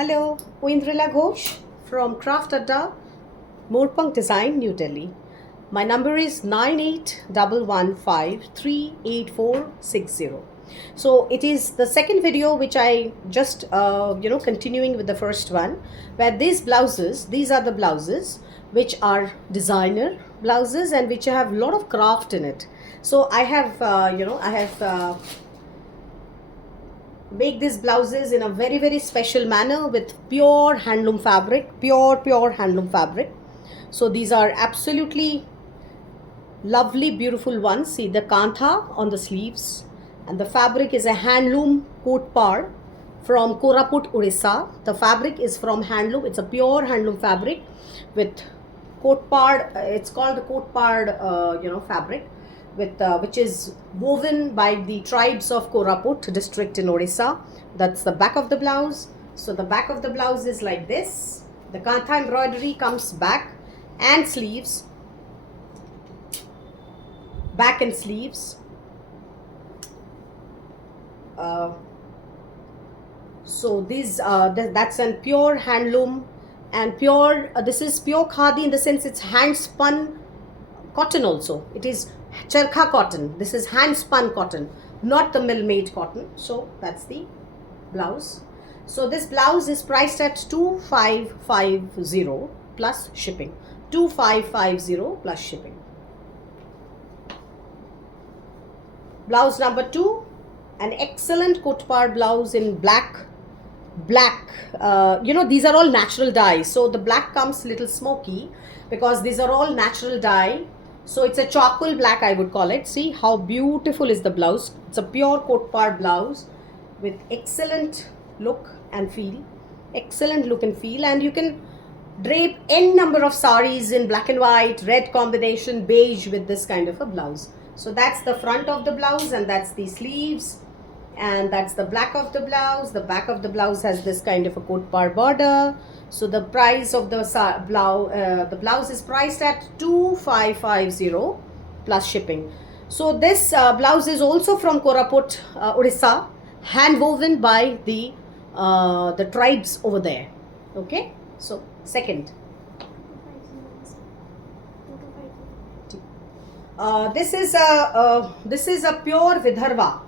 Hello, Oindrila Ghosh from Craft Adda, Morpunk Design, New Delhi. My number is 9811538460. So it is the second video which I just continuing with the first one, where these are the blouses which are designer blouses and which have a lot of craft in it. So I have make these blouses in a very special manner with pure handloom fabric, pure handloom fabric. So these are absolutely lovely, beautiful ones. See the kantha on the sleeves, and the fabric is a handloom coat par from Koraput, Orissa. The fabric is from handloom. It's a pure handloom fabric with coat par. It's called the coat par, fabric, with which is woven by the tribes of Koraput district in Orissa. That's the back of the blouse. So the back of the blouse is like this. The kantha embroidery comes back and sleeves, back and sleeves. So these that's a pure handloom and pure. This is pure khadi in the sense it's hand spun cotton also. It is charkha cotton. This is hand spun cotton, not the mill made cotton. So that's the blouse. So this blouse is priced at 2550 plus shipping. 2550 plus shipping. Blouse number 2, an excellent kotpar blouse in black. These are all natural dyes, so the black comes little smoky because these are all natural dye. So it's a charcoal black, I would call it. See how beautiful is the blouse. It's a pure kotpar blouse with excellent look and feel, and you can drape n number of saris in black and white, red combination, beige with this kind of a blouse. So that's the front of the blouse, and that's the sleeves, and that's the back of the blouse. The back of the blouse has this kind of a coat par border. So the price of the blouse is priced at 2550 plus shipping. So this blouse is also from Koraput, Orissa, hand woven by the tribes over there. Okay, so second. This is a pure Vidarbha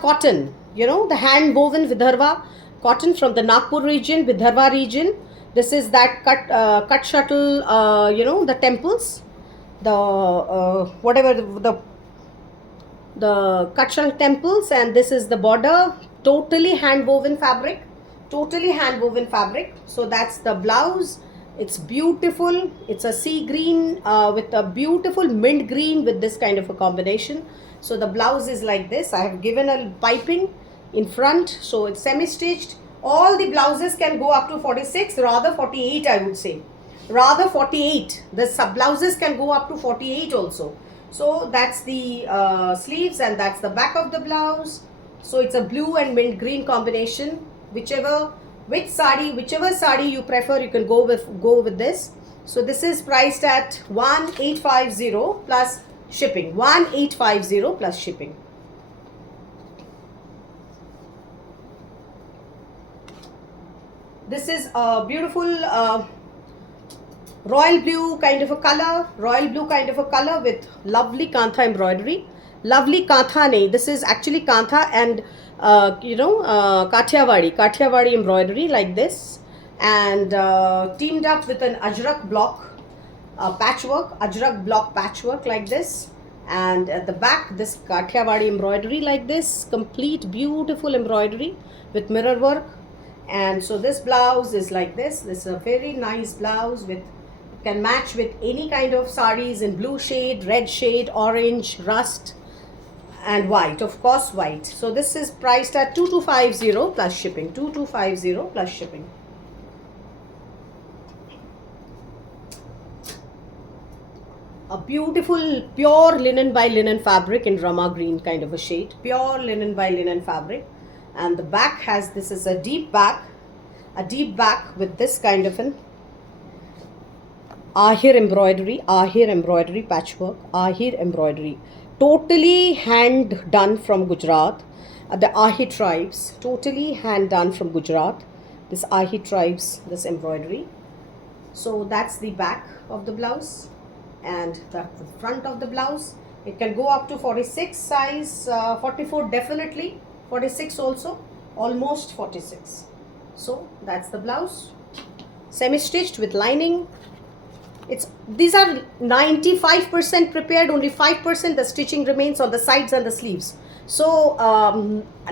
cotton. You know, the hand woven Vidarbha cotton from the Nagpur region, Vidarbha region. This is that cut shuttle. The temples, the cut shuttle temples, and this is the border. Totally hand woven fabric. So that's the blouse. It's beautiful. It's a sea green with a beautiful mint green with this kind of a combination. So the blouse is like this. I have given a piping in front, so it's semi-stitched. All the blouses can go up to 46, rather 48, I would say. Rather 48. The sub blouses can go up to 48 also. So that's the sleeves, and that's the back of the blouse. So it's a blue and mint green combination. Whichever sari you prefer, you can go with this. So this is priced at 1850 plus shipping. 1850 plus shipping. This is a beautiful royal blue kind of a color with lovely kantha embroidery. Lovely kantha nahi. This is actually kantha and Kathiawadi embroidery like this, and teamed up with an ajrak block patchwork like this, and at the back this Kathiawadi embroidery like this, complete beautiful embroidery with mirror work. And so this blouse is like this. This is a very nice blouse with can match with any kind of saris in blue shade, red shade, orange, rust, and white, of course white. So this is priced at 2250 plus shipping. 2250 plus shipping. A beautiful pure linen by linen fabric in Rama green kind of a shade. Pure linen by linen fabric, and the back has, this is a deep back with this kind of an ahir embroidery patchwork, ahir embroidery. Totally hand done from Gujarat. The Ahir tribes, totally hand done from Gujarat. this Ahi tribes, this embroidery. So that's the back of the blouse, and that's the front of the blouse. It can go up to 46 size, 44 definitely, 46 also, almost 46. So that's the blouse, semi-stitched with lining. These are 95% prepared, only 5% the stitching remains on the sides and the sleeves. So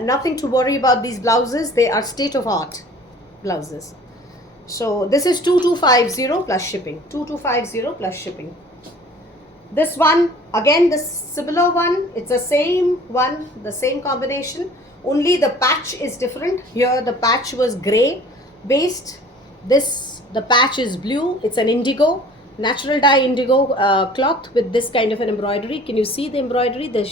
nothing to worry about these blouses. They are state of art blouses. So this is 2250 plus shipping. 2250 plus shipping. This one, again, the similar one, it's the same one, the same combination, only the patch is different. Here the patch was gray based. The patch is blue. It's an indigo, natural dye indigo cloth with this kind of an embroidery. Can you see the embroidery, the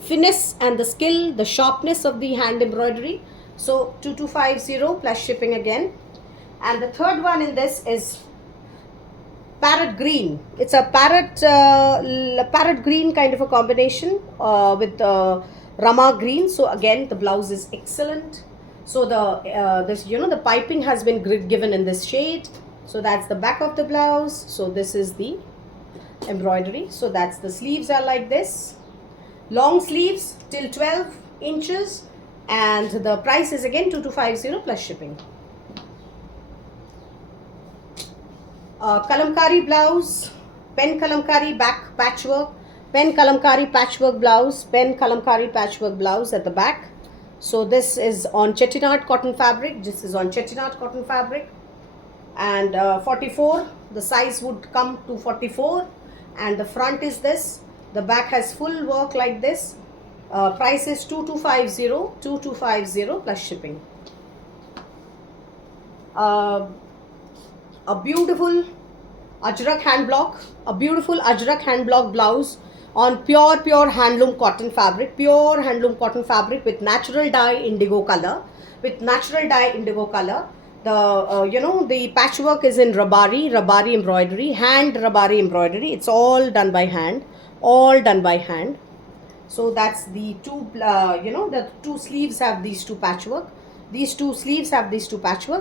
finesse and the skill, the sharpness of the hand embroidery? So 2250 plus shipping again. And the third one in this is parrot green. It's a parrot green kind of a combination with Rama green. So again, the blouse is excellent. So the piping has been given in this shade. So that's the back of the blouse. So this is the embroidery. So that's the sleeves are like this, long sleeves till 12 inches, and the price is again 2250 plus shipping. Kalamkari blouse, pen kalamkari back patchwork, pen kalamkari patchwork blouse, pen kalamkari patchwork blouse at the back. So this is on chettinad cotton fabric. This is on chettinad cotton fabric, and 44. The size would come to 44, and the front is this. The back has full work like this. Price is 2250 plus shipping. A beautiful ajrak hand block, blouse on pure handloom cotton fabric, with natural dye indigo color, The the patchwork is in rabari embroidery, hand rabari embroidery. It's all done by hand, So that's the two, the two sleeves have these two patchwork.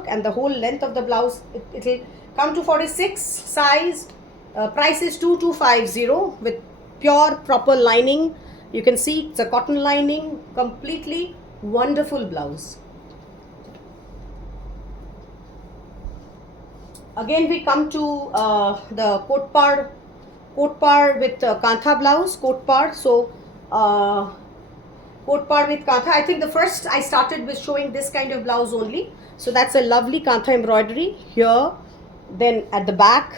And the whole length of the blouse, it'll come to 46 size. Price is 2250 with pure proper lining. You can see it's a cotton lining, completely wonderful blouse. Again, we come to the coat par with kantha blouse, coat par. So coat par with kantha. I think the first I started with showing this kind of blouse only. So that's a lovely kantha embroidery here, then at the back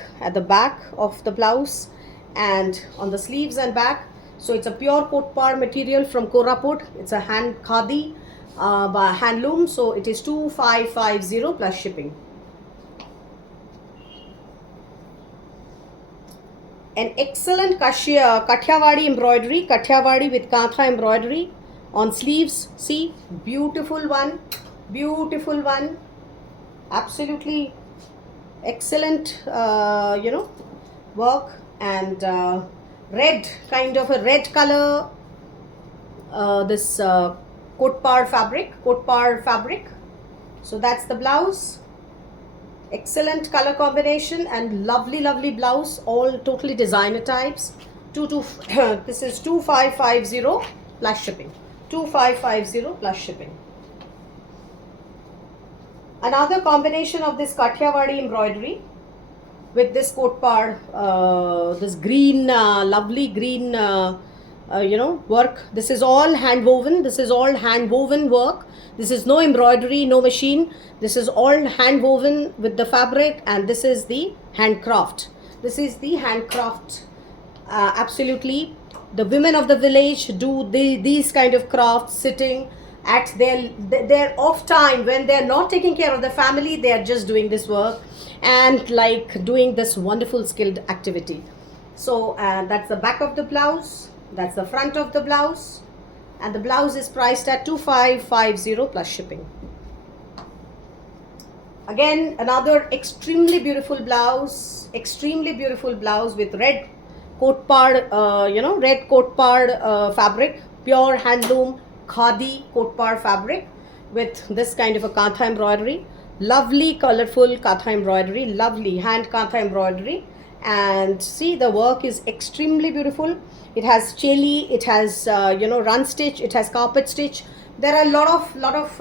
of the blouse, and on the sleeves and back. So it's a pure coat par material from Koraput. It's a hand khadi by handloom. So it is 2550 plus shipping. An excellent Kathiawadi embroidery, Kathiawadi with kantha embroidery on sleeves. See, beautiful one, absolutely excellent, work, and red, kind of a red color, this coat par fabric. So that's the blouse. Excellent color combination and lovely blouse, all totally designer types. This is 2550 plus shipping. 2550 plus shipping. Another combination of this Kathiawadi embroidery with this coat par, this green, lovely green, work. This is all hand woven. Work. This is no embroidery, no machine. This is all hand woven with the fabric, and this is the handcraft. Absolutely. The women of the village do these kind of crafts sitting at their off time when they're not taking care of the family. They are just doing this work and like doing this wonderful skilled activity. So that's the back of the blouse. That's the front of the blouse, and the blouse is priced at 2550 plus shipping. Again, another extremely beautiful blouse with red coat par, fabric, pure handloom khadi coat par fabric with this kind of a kantha embroidery. Lovely colorful kantha embroidery, lovely hand kantha embroidery. And see, the work is extremely beautiful. It has cheli, it has run stitch, it has carpet stitch. There are a lot of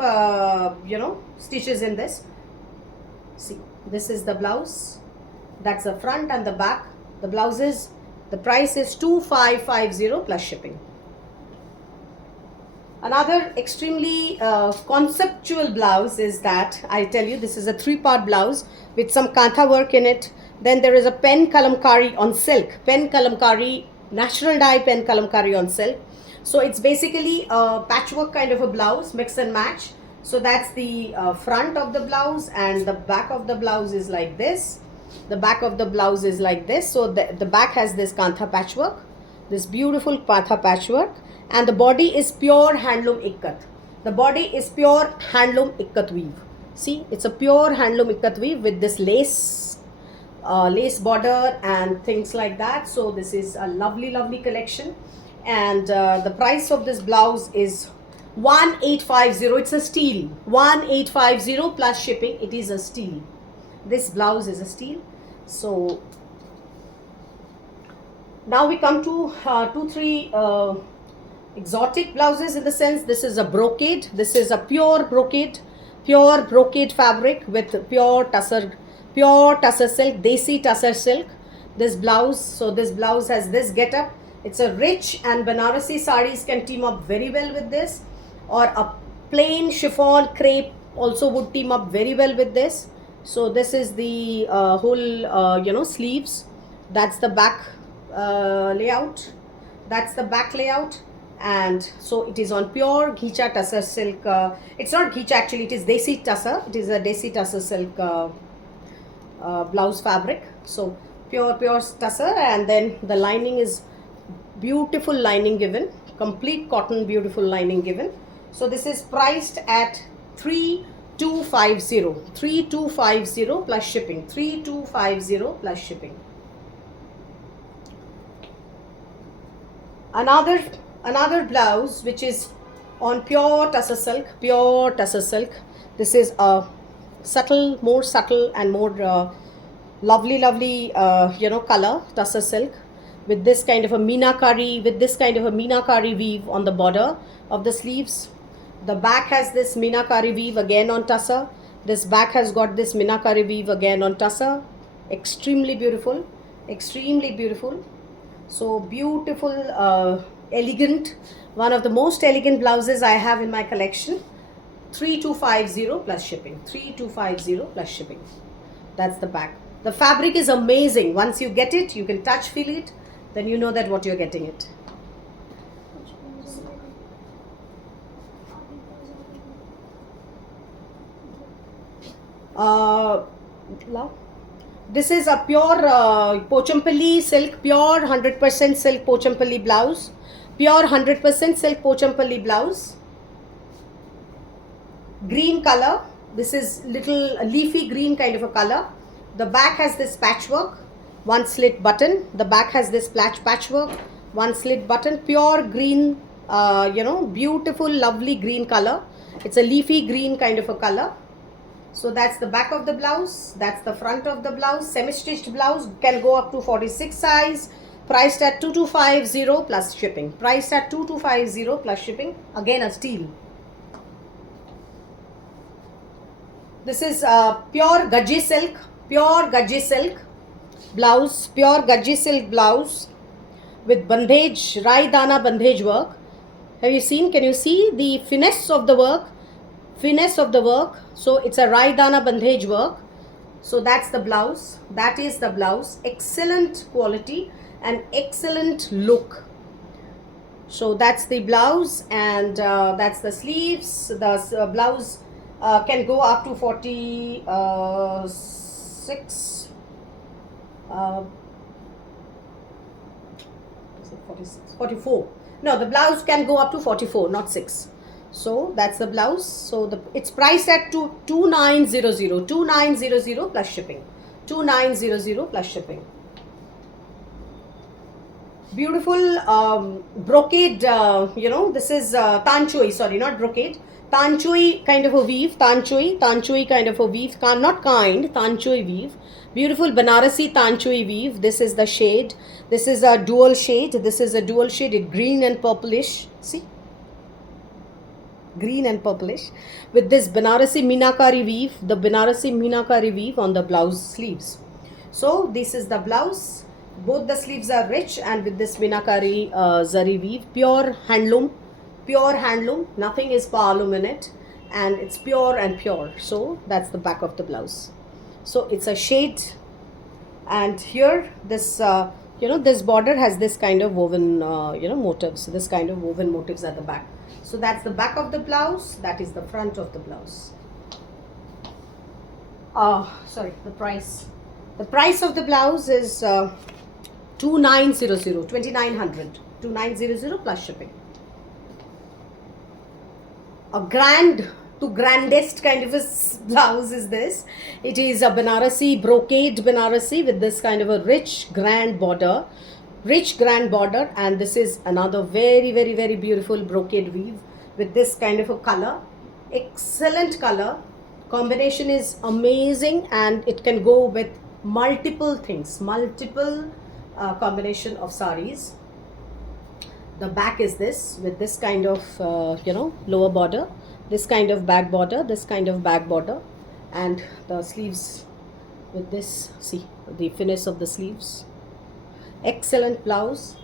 stitches in this. See, this is the blouse. That's the front and the back. The blouses, the price is 2550 plus shipping. Another extremely conceptual blouse is that, I tell you, this is a 3-part blouse with some kantha work in it. Then there is a pen kalamkari on silk, pen kalamkari, natural dye pen kalamkari on silk. So it's basically a patchwork kind of a blouse, mix and match. So that's the front of the blouse, and the back of the blouse is like this. The back of the blouse is like this. So the back has this kantha patchwork, this beautiful kantha patchwork. And the body is pure handloom ikkat. The body is pure handloom ikkat weave. See, it's a pure handloom ikkat weave with this lace border and things like that. So this is a lovely collection. And the price of this blouse is 1850. It's a steal. 1850 plus shipping. It is a steal. This blouse is a steal. So now we come to 2-3 exotic blouses, in the sense this is a brocade. This is a pure brocade fabric with pure tussar silk, desi tussar silk. This blouse, so this blouse has this getup. It's a rich, and Banarasi sarees can team up very well with this, or a plain chiffon crepe also would team up very well with this. So this is the whole sleeves. That's the back layout. That's the back layout. And so it is on pure ghicha tussar silk. It's not ghicha actually, it is desi tussar. It is a desi tussar silk blouse fabric. So pure tussar, and then the lining is beautiful lining given, complete cotton, beautiful lining given. So this is priced at 3250 plus shipping. 3250 plus shipping. Another blouse which is on pure tussar silk. This is a more subtle and more lovely color tussar silk with this kind of a meenakari weave on the border of the sleeves. The back has this meenakari weave again on tussar. This back has got this meenakari weave again on tussar. Extremely beautiful. So beautiful, elegant, one of the most elegant blouses I have in my collection. 3250 plus shipping. 3250 plus shipping. That's the back. The fabric is amazing. Once you get it, you can touch, feel it, then you know that what you're getting it. This is a pure Pochampalli silk, pure 100% silk Pochampalli blouse. Pure 100% silk Pochampalli blouse. Green color. This is little leafy green kind of a color. The back has this patchwork, one slit button. The back has this patchwork, one slit button. Pure green, beautiful, lovely green color. It's a leafy green kind of a color. So that's the back of the blouse. That's the front of the blouse. Semi-stitched blouse, can go up to 46 size. Priced at 2250 plus shipping. Priced at 2250 plus shipping. Again a steal. This is pure Gajji silk. Blouse. Pure Gajji silk blouse with bandhej, Rai Dana bandhej work. Have you seen? Can you see the finesse of the work? So it's a Rai Dana bandhej work. So that's the blouse. That is the blouse. Excellent quality and excellent look. So that's the blouse, and that's the sleeves. The blouse can go up to 46. 44. No, the blouse can go up to 44, not 6. So that's the blouse. So it's priced at 2900 plus shipping. 2900 plus shipping. Beautiful brocade. This is tanchui. Sorry, not brocade. Tanchui kind of a weave, Tanchui kind of a weave, not kind, Tanchui weave. Beautiful Banarasi Tanchui weave. This is the shade. This is a dual shade. This is a dual shade. It green and purplish. See? Green and purplish. With this Banarasi Meenakari weave, the Banarasi Meenakari weave on the blouse sleeves. So this is the blouse. Both the sleeves are rich and with this Meenakari zari weave. Pure handloom. Pure handloom, nothing is palm in it, and it's pure and pure. So that's the back of the blouse. So it's a shade, and here this this border has this kind of woven motifs. This kind of woven motifs at the back. So that's the back of the blouse. That is the front of the blouse. Sorry, the price. The price of the blouse is 2900, 2900, 2900 plus shipping. A grand to grandest kind of a blouse is this. It is a Banarasi, brocade Banarasi with this kind of a rich grand border, and this is another very, very, very beautiful brocade weave with this kind of a color. Excellent color. Combination is amazing and it can go with multiple things, multiple combination of saris. The back is this with this kind of lower border, this kind of back border, this kind of back border, and the sleeves with this. See the finish of the sleeves. Excellent blouse.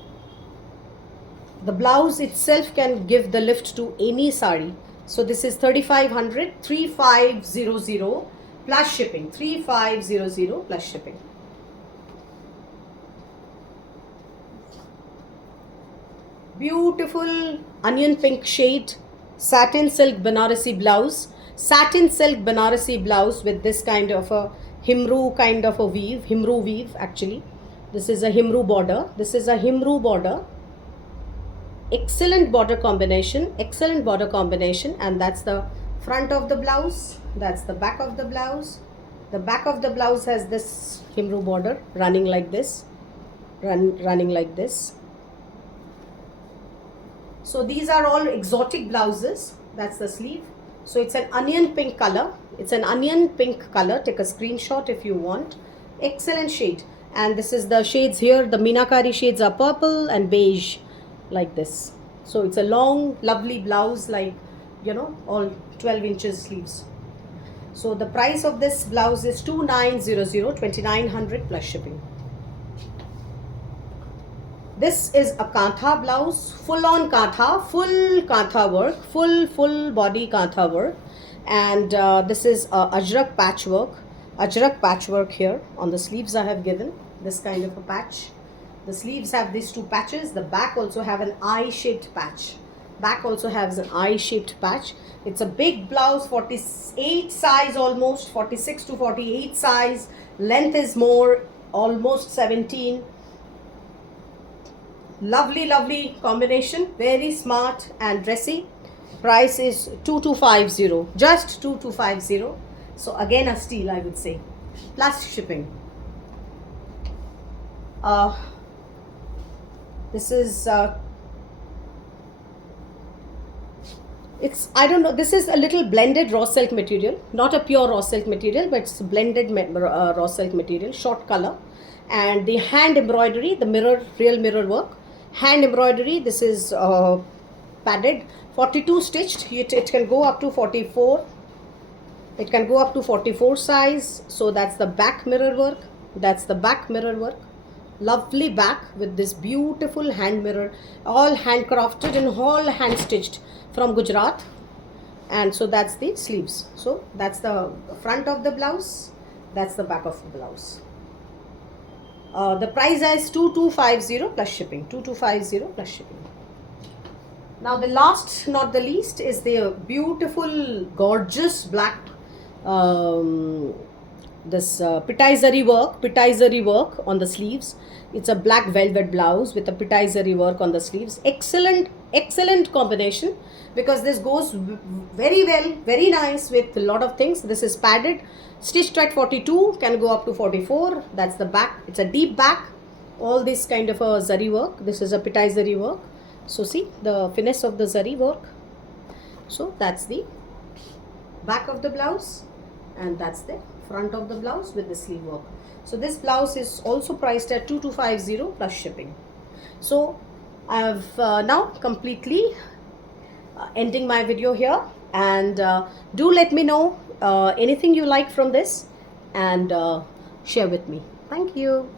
The blouse itself can give the lift to any sari. So this is 3500, 3500 plus shipping, 3500 plus shipping. Beautiful onion pink shade, satin silk Banarasi blouse, satin silk Banarasi blouse with this kind of a Himru kind of a weave, Himru weave actually. This is a Himru border. This is a Himru border. Excellent border combination, and that's the front of the blouse. That's the back of the blouse. The back of the blouse has this Himru border running like this, running like this. So these are all exotic blouses. That's the sleeve. So it's an onion pink color. It's an onion pink color. Take a screenshot if you want. Excellent shade. And this is the shades here. The Meenakari shades are purple and beige like this. So it's a long, lovely blouse, like, all 12 inches sleeves. So the price of this blouse is 2900, 2900 plus shipping. This is a kantha blouse, full on kantha, full kantha work, full body kantha work, and this is ajrak patchwork here on the sleeves. I have given this kind of a patch. The sleeves have these two patches. The back also have an eye-shaped patch. Back also has an eye-shaped patch. It's a big blouse, 48 size almost, 46 to 48 size. Length is more, almost 17. Lovely combination, very smart and dressy. Price is 2250, just 2250. So again a steal, I would say, plus shipping. This is it's, I don't know, this is a little blended raw silk material, not a pure raw silk material, but it's blended raw silk material, short color, and the hand embroidery, the real mirror work. Hand embroidery, this is padded, 42 stitched. It can go up to 44. It can go up to 44 size. So that's the back mirror work. That's the back mirror work. Lovely back with this beautiful hand mirror, all handcrafted and all hand stitched from Gujarat. And so that's the sleeves. So that's the front of the blouse. That's the back of the blouse. The price is 2250 plus shipping. 2250 plus shipping. Now the last, not the least, is the beautiful, gorgeous black this pitai zari work on the sleeves. It's a black velvet blouse with a pitai zari work on the sleeves. Excellent combination, because this goes very well, very nice with a lot of things. This is padded, stitched at 42, can go up to 44. That's the back. It's a deep back. All this kind of a zari work. This is a pitai zari work. So see the finesse of the zari work. So that's the back of the blouse, and that's the front of the blouse with the sleeve work. So this blouse is also priced at 2250 plus shipping. So I've now completely ending my video here, and do let me know anything you like from this, and share with me. Thank you.